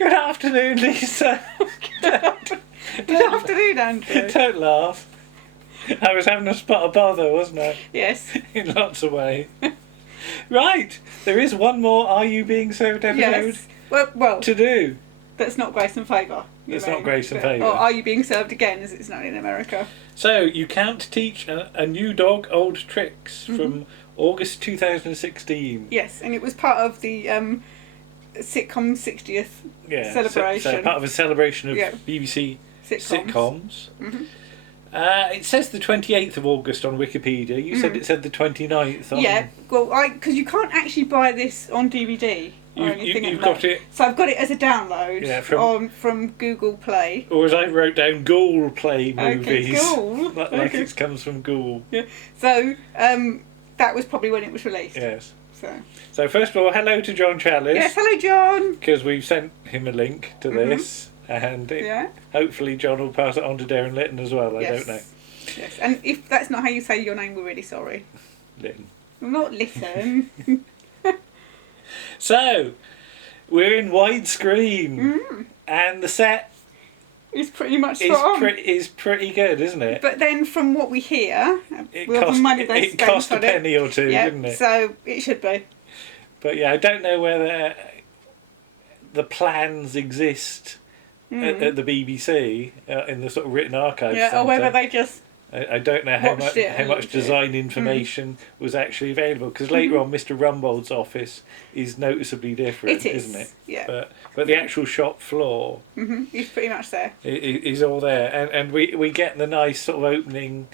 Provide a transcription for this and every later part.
Good afternoon, Lisa. Good afternoon, Andrew. Don't laugh. I was having a spot of bother, wasn't I? Yes. In lots of ways. Right, there is one more Are You Being Served episode Yes. Well, to do. that's not Grace and Favour. It's not Grace and Favour. Or Are You Being Served Again, as it's known in America. So, you can't teach a new dog old tricks from August 2016. Yes, and it was part of the sitcom 60th celebration. So part of a celebration of Yeah. BBC Sitcoms. sitcoms. It says the 28th of August on Wikipedia. You said it said the 29th on... Yeah, well, because you can't actually buy this on DVD or anything You've like got that. it... So I've got it as a download from Google Play. Or as I wrote down, Ghoul Play Movies. Okay, Ghoul. Like it comes from Ghoul. Yeah. So that was probably when it was released. Yes. So first of all, hello to John Chalice. yes, hello John. Because we've sent him a link to this. And hopefully John will pass it on to Darren Litton as well. I don't know. Yes, and if that's not how you say your name, we're really sorry. Litton. Well, not Litton. So, we're in widescreen. And the set It's pretty much is pretty good, isn't it? But then from what we hear, It cost a penny or two, didn't it? So it should be. But yeah, I don't know whether the plans exist at the BBC in the sort of written archives. Yeah, or whether they just... I don't know how much design information was actually available, because later on Mr. Rumbold's office is noticeably different, isn't it? Yeah. But the actual shop floor is pretty much there. Is all there, and we get the nice sort of opening,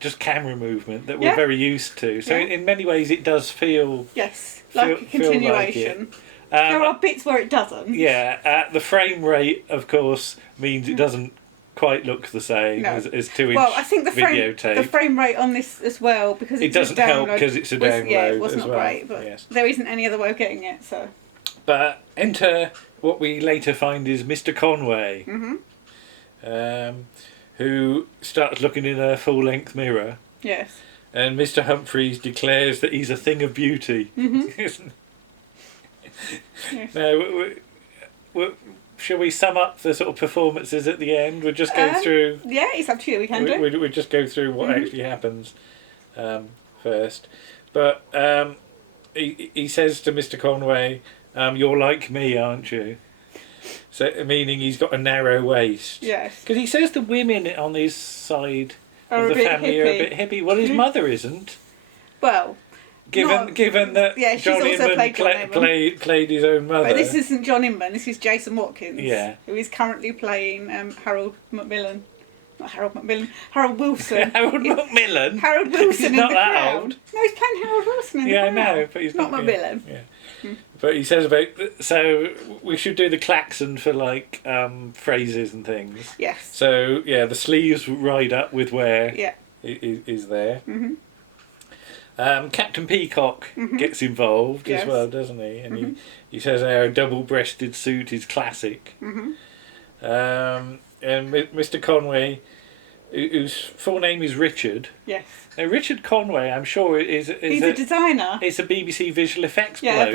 just camera movement that we're very used to. So in many ways it does feel like a continuation. There are bits where it doesn't. Yeah, the frame rate, of course, means it doesn't quite look the same as 2-inch Well, I think the videotape. frame rate on this as well, because it doesn't help because it's a download. Yeah, it was not well. great, but there isn't any other way of getting it. So. But enter what we later find is Mister Conway, who starts looking in a full-length mirror. Yes. And Mr. Humphreys declares that he's a thing of beauty. Yes. Now, shall we sum up the sort of performances at the end? We'll just go through... Yeah, it's up to you, we can do. We'll just go through what actually happens first. But he says to Mr. Conway, you're like me, aren't you? So, meaning he's got a narrow waist. Yes. Because he says the women on his side of the a bit family are a bit hippie. Well, his mother isn't. Well... Given that John Inman played his own mother. But this isn't John Inman, this is Jason Watkins. Yeah. Who is currently playing Harold Macmillan. Not Harold Macmillan, Harold Wilson. Harold Macmillan? Harold Wilson in the that crowd. old. No, he's playing Harold Wilson in the crowd. Yeah, I know, but he's not Macmillan. Yeah. But he says about... So, we should do the klaxon for, like, phrases and things. Yes. So, yeah, the sleeves ride up with where is there. Captain Peacock gets involved as well, doesn't he? And he says our double-breasted suit is classic. And Mr. Conway, whose full name is Richard. Yes. Now, Richard Conway, I'm sure, is he's a designer. It's a BBC visual effects bloke. Yeah,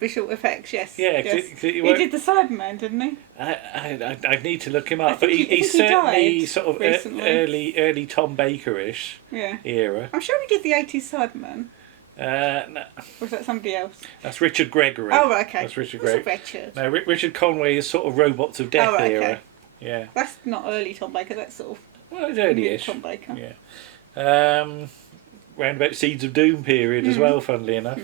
visual effects, yes. Yeah, yes. He did the Cyberman, didn't he? I need to look him up, but he's certainly sort of early Tom Baker-ish era. I'm sure he did the 80s Cyberman. No. Or was that somebody else? That's Richard Gregory. Oh, okay. That's Richard Gregory. Richard? No, Richard Conway is sort of Robots of Death era. Yeah. That's not early Tom Baker, that's sort of... Well, it's early-ish. Tom Baker. Yeah. Round about Seeds of Doom period as well, funnily enough.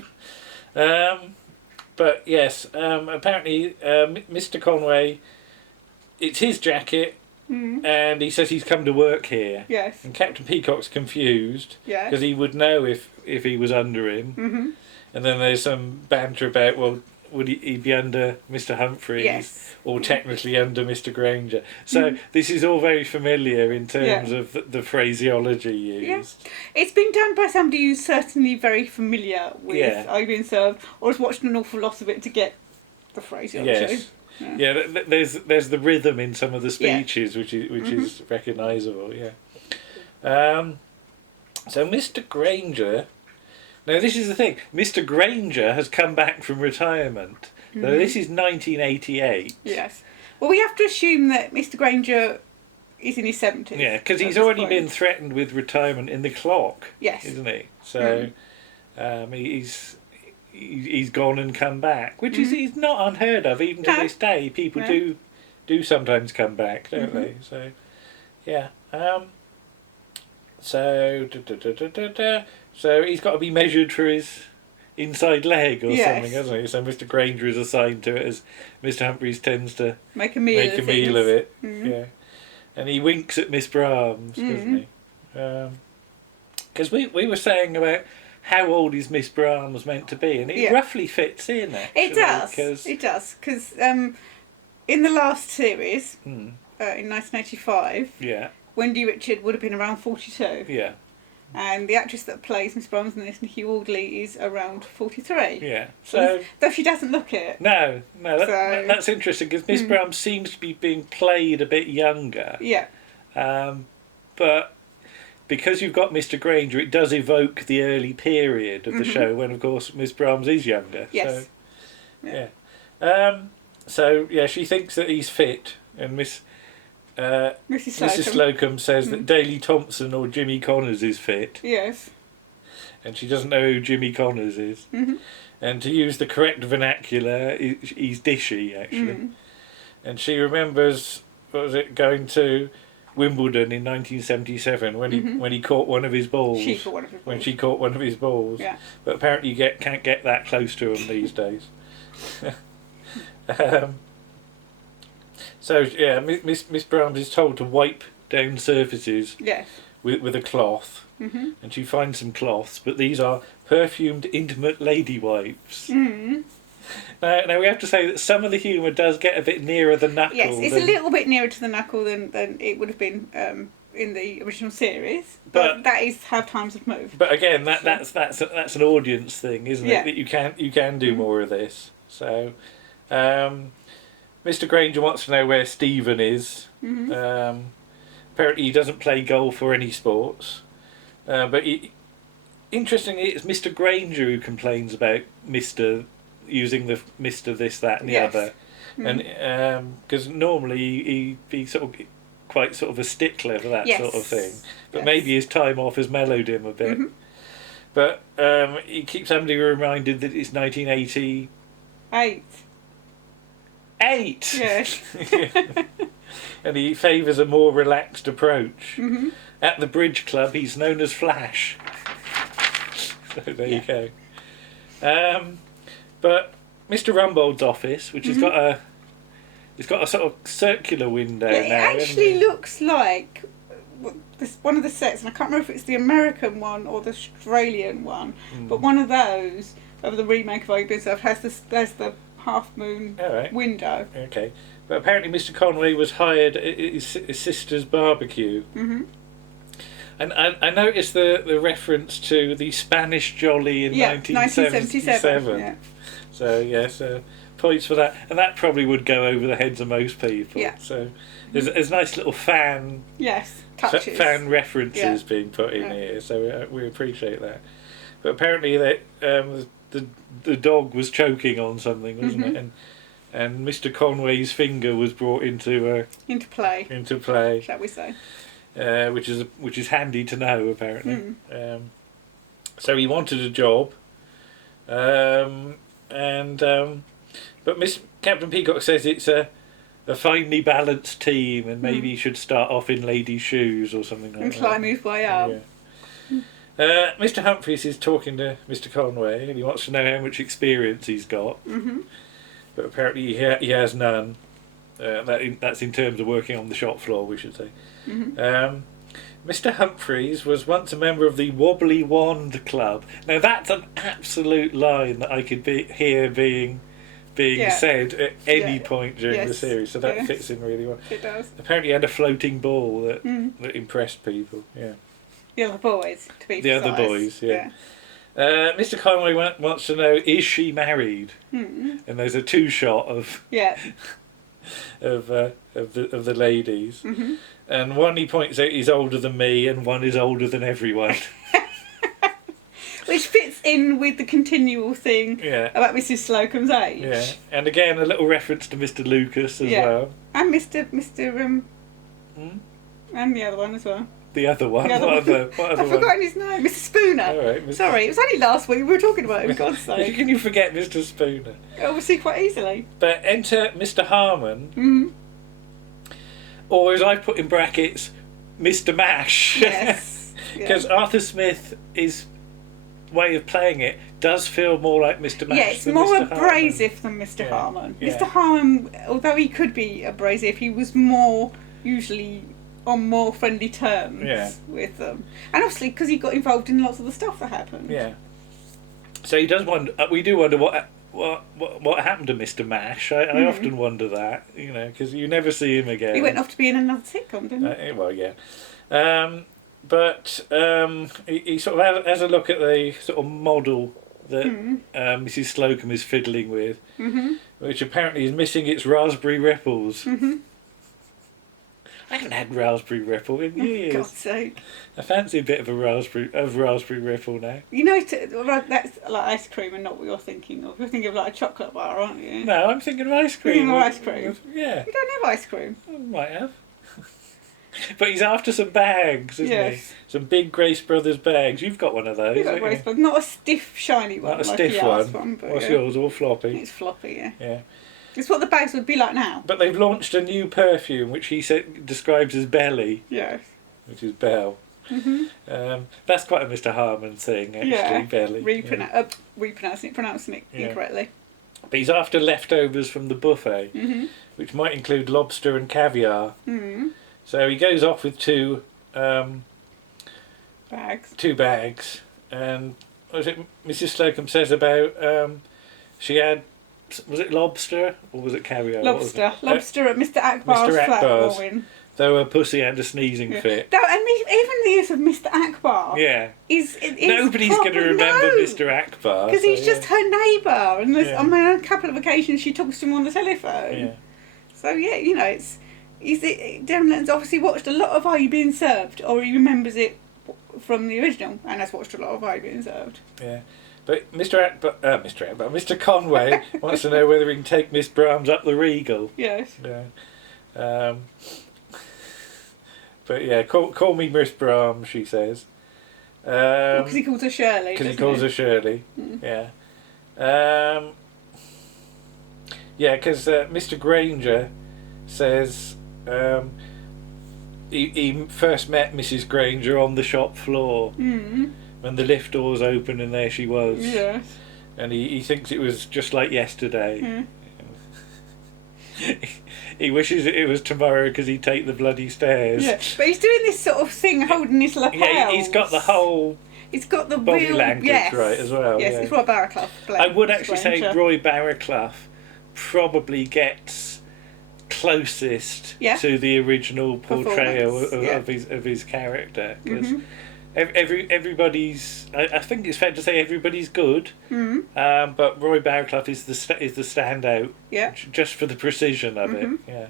But yes, apparently Mr. Conway, it's his jacket, and he says he's come to work here. Yes. And Captain Peacock's confused because he would know if he was under him. And then there's some banter about, well, would he be under Mr. Humphreys or technically under Mr. Granger? So this is all very familiar in terms of the phraseology used. Yeah. It's been done by somebody who's certainly very familiar with Are You Being Served, or has watched an awful lot of it to get the phraseology. Yes. Yeah, there's the rhythm in some of the speeches which is recognisable. Yeah. So Mr. Granger. Now, this is the thing. Mr. Granger has come back from retirement So this is 1988. Yes. Well, we have to assume that Mr. Granger is in his 70s. Yeah, because he's already been threatened with retirement in the clock. Yes. Isn't he? So he's gone and come back, which is he's not unheard of. Even to this day, people do sometimes come back, don't they? So, yeah. So he's got to be measured for his inside leg or something, hasn't he? So Mr. Granger is assigned to it, as Mr. Humphreys tends to make a meal of it. Yeah, and he winks at Miss Brahms, doesn't he? Because we were saying about how old is Miss Brahms meant to be, and it roughly fits in. Actually, it does. Because in the last series, in 1985, Wendy Richard would have been around 42. Yeah. And the actress that plays Miss Brahms in this, Nikki Wardley, is around 43. Yeah. So though she doesn't look it. No. That's interesting, because Miss Brahms seems to be being played a bit younger. Yeah. But because you've got Mr. Granger, it does evoke the early period of the show when, of course, Miss Brahms is younger. Yes. So she thinks that he's fit, and Mrs. Slocum says that Daley Thompson or Jimmy Connors is fit. Yes. And she doesn't know who Jimmy Connors is. And to use the correct vernacular, he's dishy, actually. And she remembers, going to Wimbledon in 1977 when he caught one of his balls. She caught one of his balls. When she caught one of his balls. Yeah. But apparently you can't get that close to him these days. So Miss Brahms is told to wipe down surfaces with a cloth, and she finds some cloths, but these are perfumed intimate lady wipes. Now we have to say that some of the humour does get a bit nearer the knuckle. Yes, it's a little bit nearer to the knuckle than it would have been in the original series, but that is how times have moved. But again, that's an audience thing, isn't it? That you can do more of this. So. Mr. Granger wants to know where Stephen is. Apparently he doesn't play golf or any sports. But interestingly, it's Mr. Granger who complains about Mr. using the Mr. this, that and the other. And because normally he's quite a stickler for that sort of thing. But maybe his time off has mellowed him a bit. But he keeps having to be reminded that it's 1988. 8! Yes. And he favours a more relaxed approach. At the bridge club, he's known as Flash. So there you go. But Mr. Rumbold's office, which has got a sort of circular window now. It actually looks like one of the sets, and I can't remember if it's the American one or the Australian one, but one of those of the remake of Open Stuff has the half moon window. Okay, but apparently Mr. Conway was hired at his sister's barbecue. And I noticed the reference to the Spanish Jolly in 1977. Yeah. So points for that, and that probably would go over the heads of most people. Yeah. So there's nice little fan touches, fan references being put in here. So we appreciate that. But apparently that the dog was choking on something, wasn't it? And Mr. Conway's finger was brought into play, shall we say? Which is handy to know, apparently. So he wanted a job, but Captain Peacock says it's a finely balanced team, and maybe he should start off in ladies' shoes or something like that. And climb his way up. Mr. Humphreys is talking to Mr. Conway, and he wants to know how much experience he's got. But apparently he has none. That's in terms of working on the shop floor, we should say. Mr. Humphreys was once a member of the Wobbly Wand Club. Now that's an absolute line that I could hear being said at any point during the series, so that fits in really well. It does. Apparently he had a floating ball that impressed people. The other boys, to be precise. The other boys, Mr. Conway wants to know, is she married? And there's a two-shot of the ladies, and one he points out is older than me, and one is older than everyone. Which fits in with the continual thing about Mrs. Slocum's age. Yeah, and again a little reference to Mr. Lucas as well. And Mr. And the other one as well. The other one? What other I've forgotten his name. Mr. Spooner. All right, Sorry, it was only last week we were talking about him, for God's sake. Can you forget Mr. Spooner? Obviously, quite easily. But enter Mr. Harmon, or as I put in brackets, Mr. Mash. Yes. Because Arthur Smith's way of playing it does feel more like Mr. Mash. Yeah, it's more abrasive than Mr. Harmon. Yeah. Mr. Harmon, although he could be abrasive, he was more usually on more friendly terms with them, and obviously because he got involved in lots of the stuff that happened. Yeah. So he does wonder. We do wonder what happened to Mr. Mash. I often wonder that, because you never see him again. He went off to be in another sitcom, didn't he? Well, yeah. But he sort of has a look at the sort of model that Mrs. Slocum is fiddling with, which apparently is missing its raspberry ripples. I haven't had raspberry ripple in years. For God's sake. I fancy a bit of raspberry ripple now. That's like ice cream and not what you're thinking of. You're thinking of like a chocolate bar, aren't you? No, I'm thinking of ice cream. Thinking of ice cream? Yeah. You don't have ice cream? I might have. But he's after some bags, isn't he? Some big Grace Brothers bags. You've got one of those. You've got Grace Brothers. Not a stiff, shiny one. Not a stiff one. What's yours? All floppy? It's floppy, yeah. Yeah. It's what the bags would be like now. But they've launched a new perfume, which he describes as Belly. Yes. Which is Belle. That's quite a Mr. Harmon thing, actually, Belly. Pronouncing it incorrectly. But he's after leftovers from the buffet, which might include lobster and caviar. So he goes off with two bags. And what was it Mrs. Slocum says about she had, was it lobster or was it caviar? Lobster at Mr. Akbar's flat going. Though her pussy had a sneezing fit. And even the use of Mr. Akbar. Yeah. Is Nobody's going to remember Mr. Akbar. Because he's just her neighbour, and on a couple of occasions she talks to him on the telephone. Yeah. So Darren obviously watched a lot of Are You Being Served, or he remembers it from the original, and has watched a lot of Are You Being Served. Yeah. But Mr. Conway wants to know whether he can take Miss Brahms up the Regal. Yes. Yeah. But yeah, call me Miss Brahms, she says. Because he calls her Shirley. Because he calls her Shirley. Yeah. Because Mr. Granger says he first met Mrs. Granger on the shop floor when the lift doors opened and there she was. Yes. And he thinks it was just like yesterday. He wishes it was tomorrow because he'd take the bloody stairs. Yeah, but he's doing this sort of thing, holding his lapels. Yeah, he's got the whole. He's got the body language right as well. Yes, it's Roy Barraclough. I would actually say Roy Barraclough probably gets closest to the original portrayal of his character, because everybody's. I think it's fair to say everybody's good, but Roy Barraclough is the standout. Yeah. Just for the precision of it. Yeah.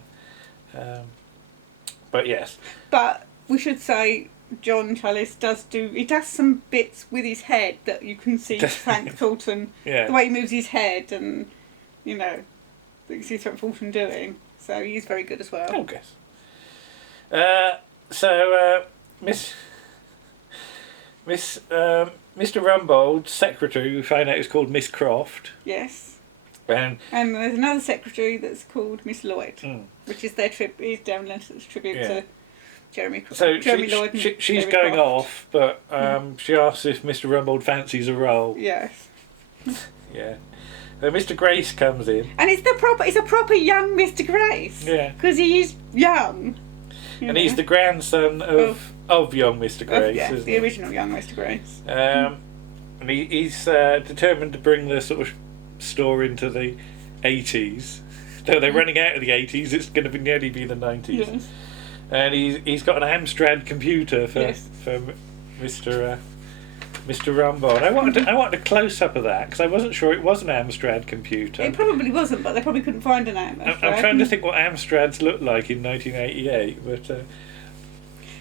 But yes. But we should say John Challis does some bits with his head that you can see Frank Fulton, the way he moves his head, and you can see Frank Fulton doing. So he's very good as well. I guess. Mr. Rumbold's secretary, we find out is called Miss Croft. Yes. And there's another secretary that's called Miss Lloyd, which is their Darren Lenton's tribute to Jeremy Croft. So Jeremy Lloyd and she's Jeremy going Croft. off, but she asks if Mr. Rumbold fancies a role. Yes. Yeah. Mr. Grace comes in. And it's a proper young Mr. Grace. Yeah. Because he's young. And he's the grandson of young Mr. Grace, isn't the original young Mr. Grace. And he's determined to bring the sort of store into the 80s. Though they're running out of the 80s, it's going to nearly be the 90s. Yes. And he's got an Amstrad computer for Mr. Rumbold. I wanted a close up of that because I wasn't sure it was an Amstrad computer. It probably wasn't, but they probably couldn't find an Amstrad. I'm trying to think what Amstrads looked like in 1988, but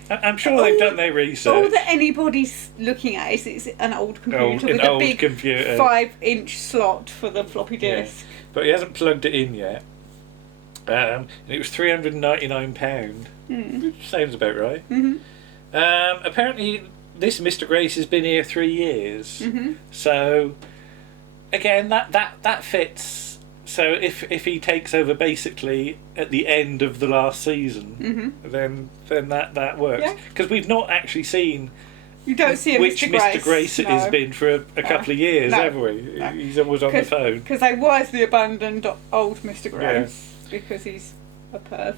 I'm sure they've done their research. All that anybody's looking at is an old computer with a big 5-inch slot for the floppy disk. Yeah. But he hasn't plugged it in yet. And it was £399, which sounds about right. Apparently, this Mr. Grace has been here 3 years. So, again, that fits. So if he takes over basically at the end of the last season, then that works. Because we've not actually seen. You don't see which Mr. Grace it has been for a couple of years, have we? No. He's always on the phone. Because they wisely abandoned old Mr. Grace because he's a perv.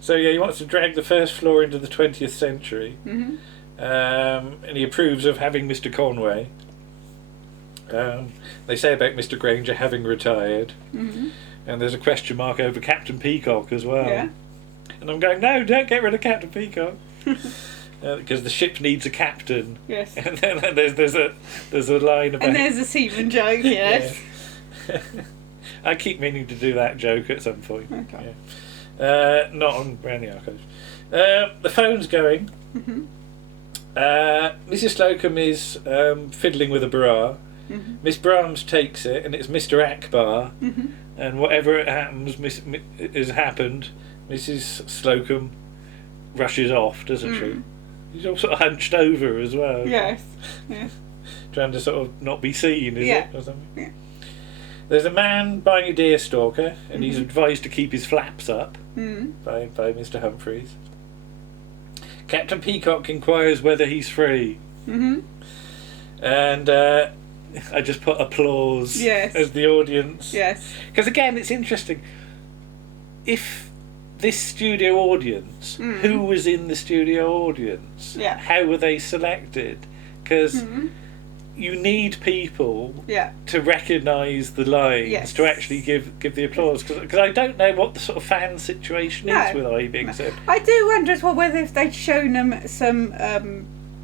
So he wants to drag the first floor into the 20th century, and he approves of having Mister Conway. They say about Mr. Granger having retired, and there's a question mark over Captain Peacock as well. Yeah. And I'm going, no, don't get rid of Captain Peacock. Because the ship needs a captain. Yes. And then there's a line about. And there's a seaman joke. Yes. I keep meaning to do that joke at some point. Okay. Yeah. Not on Brandy Archives. The phone's going. Mrs. Slocum is fiddling with a bra. Miss Brahms takes it, and it's Mr. Akbar. And whatever has happened, Mrs. Slocum rushes off, doesn't she? He's all sort of hunched over as well. Yes. Trying to sort of not be seen, is it? Or something? Yeah. There's a man buying a deer stalker, and he's advised to keep his flaps up by Mr. Humphreys. Captain Peacock inquires whether he's free. And I just put applause as the audience. Yes. Because again, it's interesting. If this studio audience, who was in the studio audience? Yeah. How were they selected? Because you need people to recognise the lines to actually give the applause. Because I don't know what the sort of fan situation is with I being said. I do wonder as well whether if they'd shown them some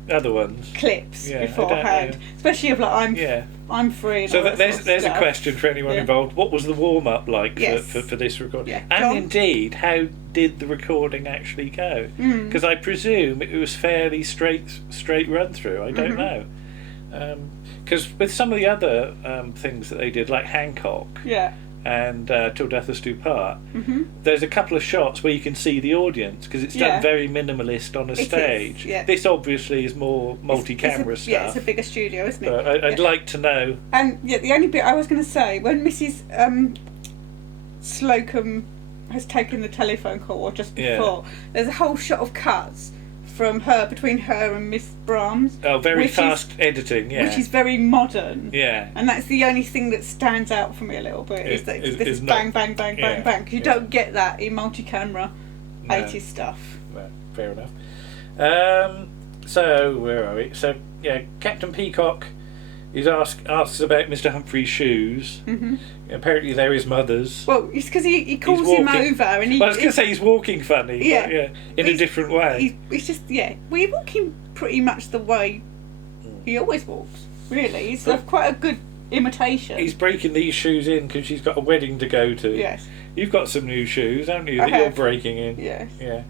other ones clips beforehand, especially of like I'm free. So there's a question for anyone involved. What was the warm up like for this recording? Yeah. And indeed, how did the recording actually go? Because I presume it was fairly straight run through. I don't know. Because with some of the other things that they did, like Hancock, and Till Death Us Do Part, there's a couple of shots where you can see the audience because it's done very minimalist on a stage. This obviously is more multi-camera stuff. Yeah, it's a bigger studio, isn't it? But I'd like to know. And the only bit I was going to say, when Mrs. Slocum has taken the telephone call, or just before, there's a whole shot of cuts from between her and Miss Brahms. Oh, very fast editing, which is very modern. Yeah. And that's the only thing that stands out for me a little bit, is that this is bang, bang, bang, bang, bang. Because you don't get that in multi-camera 80s stuff. No, fair enough. So, where are we? So, Captain Peacock asks about Mr. Humphrey's shoes. Apparently they're his mother's. Well, it's because he calls him over, and I was going to say he's walking funny, but in a different way. He's just we're walking pretty much the way he always walks. Really, he's quite a good imitation. He's breaking these shoes in because she's got a wedding to go to. Yes. You've got some new shoes, haven't you? You're breaking in. Yes. Yeah.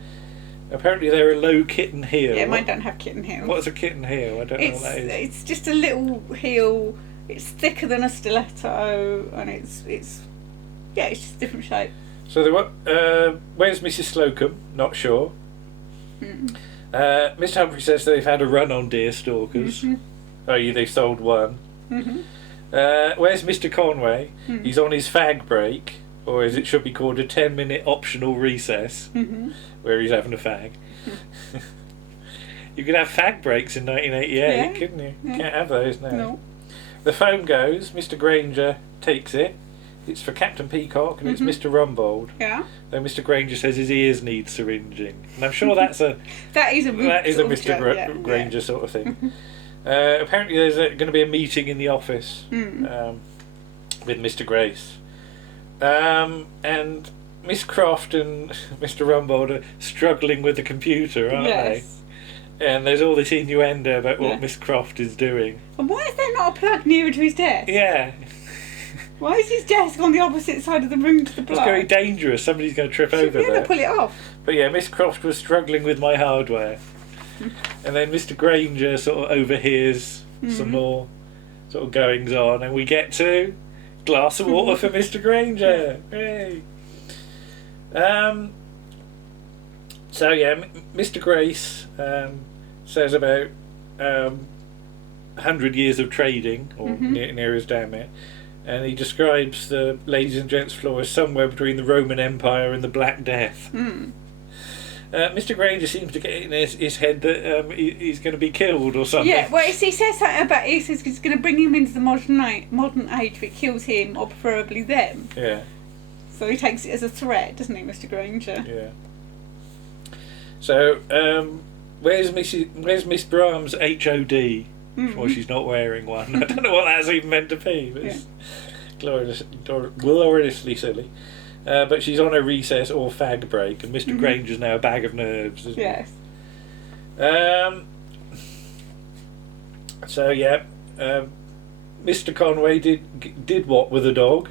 Apparently they're a low kitten heel. Yeah, mine don't have kitten heel. What's a kitten heel? I don't know what that is. It's just a little heel. It's thicker than a stiletto, and it's just a different shape. So where's Mrs. Slocum? Not sure. Mr. Humphrey says they've had a run on deer stalkers. They sold one. Where's Mr. Conway? He's on his fag break, or as it should be called, a 10-minute optional recess, where he's having a fag. You could have fag breaks in 1988, couldn't you? Yeah. Can't have those now. No. The phone goes. Mr. Granger takes it. It's for Captain Peacock, and it's Mr. Rumbold. Yeah. Then Mr. Granger says his ears need syringing, and I'm sure that's a that is a Mr. Granger sort of thing. Apparently, there's going to be a meeting in the office with Mr. Grace, and Miss Croft and Mr. Rumbold are struggling with the computer, aren't they? And there's all this innuendo about what Miss Croft is doing. And why is there not a plug nearer to his desk? Yeah. Why is his desk on the opposite side of the room to the block? It's very dangerous. Somebody's going to trip over there. Pull it off. But yeah, Miss Croft was struggling with my hardware. And then Mr. Granger sort of overhears some more sort of goings on, and we get to glass of water for Mr. Granger. Yay. So yeah, Mr. Grace says about 100 years of trading, or near as damn it, and he describes the ladies and gents floor as somewhere between the Roman Empire and the Black Death. Mr. Granger seems to get in his head that he's going to be killed or something. Yeah, well, he says something about he says he's going to bring him into the modern age if it kills him, or preferably them. Yeah. So he takes it as a threat, doesn't he, Mr. Granger? Yeah. So, where's Miss Brahms' HOD? Well, she's not wearing one. I don't know what that's even meant to be. But it's gloriously silly. But she's on a recess or fag break, and Mr. Granger's now a bag of nerves, isn't yes. he? So yeah, Mr. Conway did what with a dog?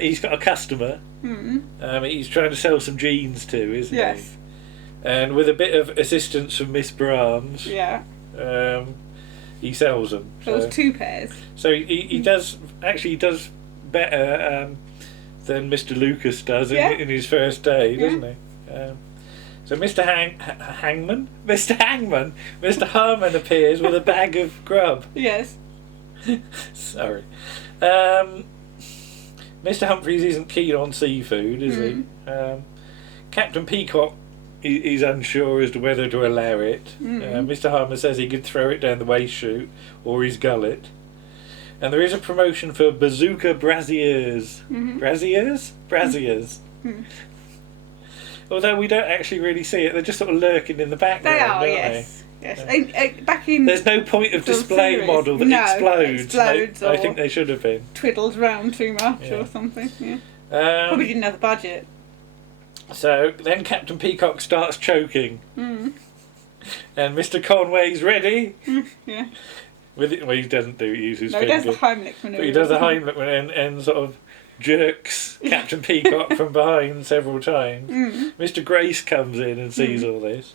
He's got a customer. He's trying to sell some jeans to, isn't he? Yes. And with a bit of assistance from Miss Brahms, he sells them. So there's 2 pairs. So he does better than Mr. Lucas does in his first day, doesn't he? So Mr. Mr. Harmon appears with a bag of grub. Yes. Sorry. Mr. Humphreys isn't keen on seafood, is he? Captain Peacock, he's unsure as to whether to allow it. Mr. Harmon says he could throw it down the waist chute or his gullet. And there is a promotion for bazooka braziers. Braziers? Although we don't actually really see it, they're just sort of lurking in the background. They are, aren't yes. they? Yes. Back in. There's no point of display model that explodes. I think they should have been. Twiddles round too much or something. Yeah. Probably didn't have the budget. So then Captain Peacock starts choking. And Mr. Conway's ready. Yeah. With it, well, he doesn't use his finger. He does the Heimlich manoeuvre. But he does the Heimlich manoeuvre and sort of jerks Captain Peacock from behind several times. Mr. Grace comes in and sees all this.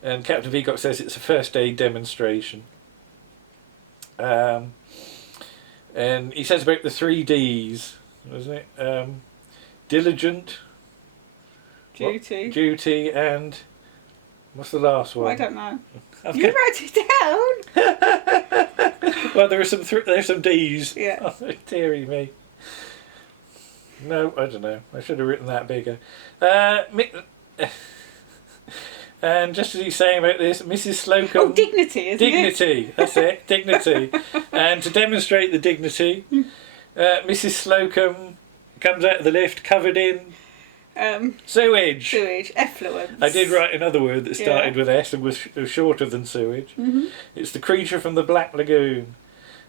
And Captain Peacock says it's a first aid demonstration. And he says about the 3 Ds, wasn't it? Diligent, duty, and what's the last one? I don't know. You wrote it down. Well, there's some D's. Yeah. Oh, dearie me. No, I don't know. I should have written that bigger. And just as he's saying about this, Mrs. Slocum... Oh, dignity, isn't it? Dignity, that's it, dignity. And to demonstrate the dignity, Mrs. Slocum comes out of the lift covered in... sewage. Effluence. I did write another word that started with S and was shorter than sewage. It's the creature from the Black Lagoon.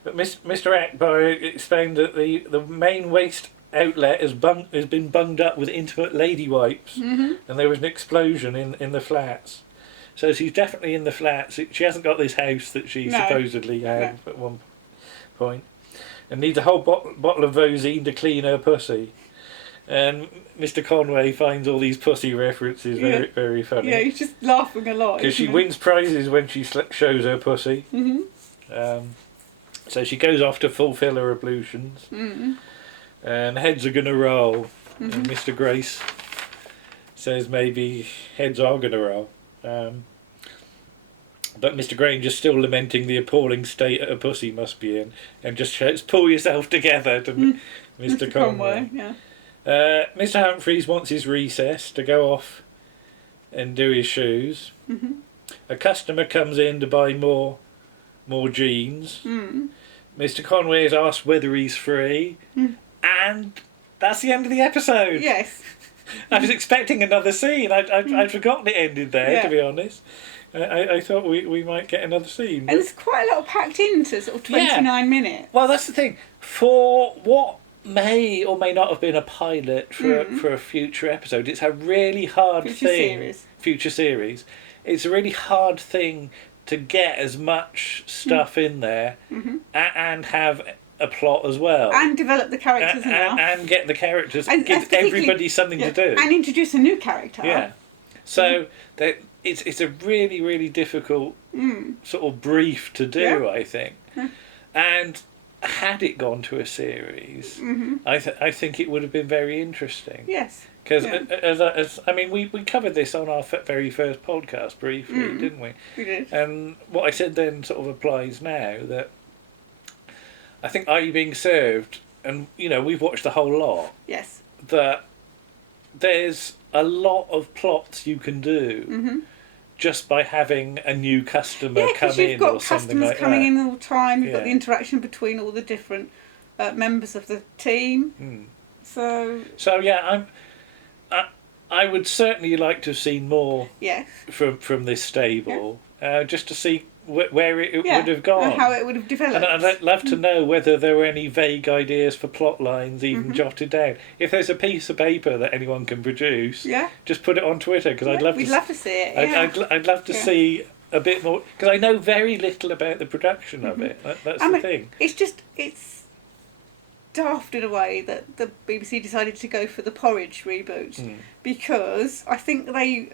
But Mr. Akbar explained that the main waste outlet has been bunged up with intimate lady wipes, and there was an explosion in the flats. So she's definitely in the flats. She hasn't got this house that she supposedly had at one point, and needs a whole bottle of Vosine to clean her pussy. And Mr. Conway finds all these pussy references very, very funny. Yeah, he's just laughing a lot. Because she wins prizes when she shows her pussy. So she goes off to fulfil her ablutions. And heads are going to roll. And Mr. Grace says maybe heads are going to roll. But Mr. Granger's still lamenting the appalling state a pussy must be in. And just shouts, pull yourself together to Mr. Conway. Yeah. Mr. Humphreys wants his recess to go off and do his shoes. A customer comes in to buy more jeans. Mr. Conway is asked whether he's free, and that's the end of the episode. Yes. I was expecting another scene. I'd forgotten it ended there, to be honest. I thought we might get another scene. And it's quite a lot packed into sort of 29 minutes. Well, that's the thing. For what may or may not have been a pilot for a future episode, it's a really hard future series. It's a really hard thing to get as much stuff in there and have a plot as well. And develop the characters enough. And get the characters, give everybody something to do. And introduce a new character. Yeah. So it's a really, really difficult sort of brief to do, I think. And had it gone to a series, I think it would have been very interesting. Yes. Because as I mean, we covered this on our very first podcast briefly, didn't we? We did. And what I said then sort of applies now, that I think Are You Being Served, and we've watched the whole lot. Yes. That there's a lot of plots you can do just by having a new customer come in or something like that. Yeah, because you've got customers coming in all the time. You've got the interaction between all the different members of the team. So yeah, I would certainly like to have seen more from this stable, just to see where it would have gone. And how it would have developed. And I'd love to know whether there were any vague ideas for plot lines even jotted down. If there's a piece of paper that anyone can produce, just put it on Twitter, because we'd love to see it. I'd love to see a bit more, because I know very little about the production of it. That's the thing. It's daft in a way that the BBC decided to go for the Porridge reboot, because I think they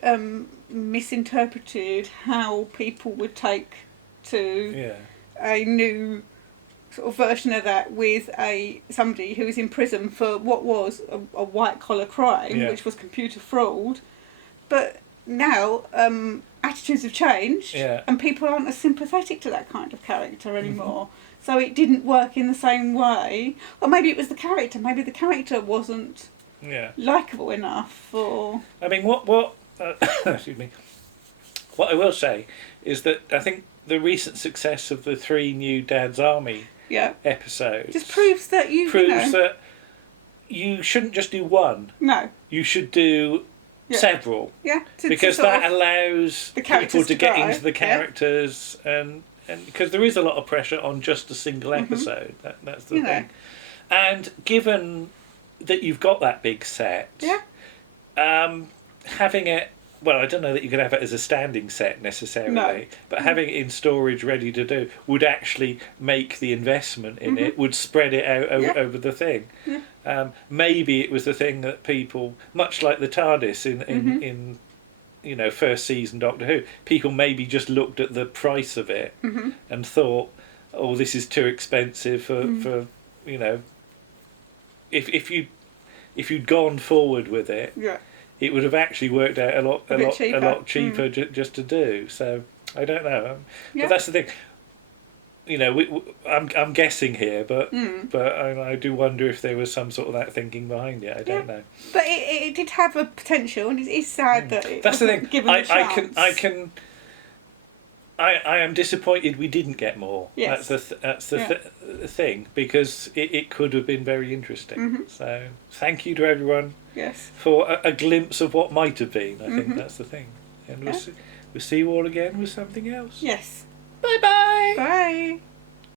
misinterpreted how people would take to a new sort of version of that, with somebody who was in prison for what was a white collar crime, which was computer fraud. But now attitudes have changed, and people aren't as sympathetic to that kind of character anymore. So it didn't work in the same way. Or maybe it was the character. Maybe the character wasn't likeable enough. Or I mean, what excuse me. What I will say is that I think the recent success of the 3 new Dad's Army episodes just proves that that you shouldn't just do one. No. You should do several. Yeah. Because that allows people to get into the characters and because there is a lot of pressure on just a single episode. That's the thing. And given that you've got that big set, having it, well, I don't know that you could have it as a standing set necessarily, but having it in storage ready to do would actually make the investment in it, would spread it out over the thing. Maybe it was the thing that people, much like the TARDIS in first season Doctor Who, people maybe just looked at the price of it and thought, oh, this is too expensive for if you'd gone forward with it, it would have actually worked out a lot cheaper just to do. So I don't know, but that's the thing. I'm guessing here, but I do wonder if there was some sort of that thinking behind it. I don't know. But it did have a potential, and it's sad that it that's the thing. Given a chance. I am disappointed we didn't get more. Yes. That's the thing, because it could have been very interesting. So thank you to everyone. Yes. For a glimpse of what might have been. I think that's the thing, and we'll see you all again with something else. Yes. Bye-bye. Bye.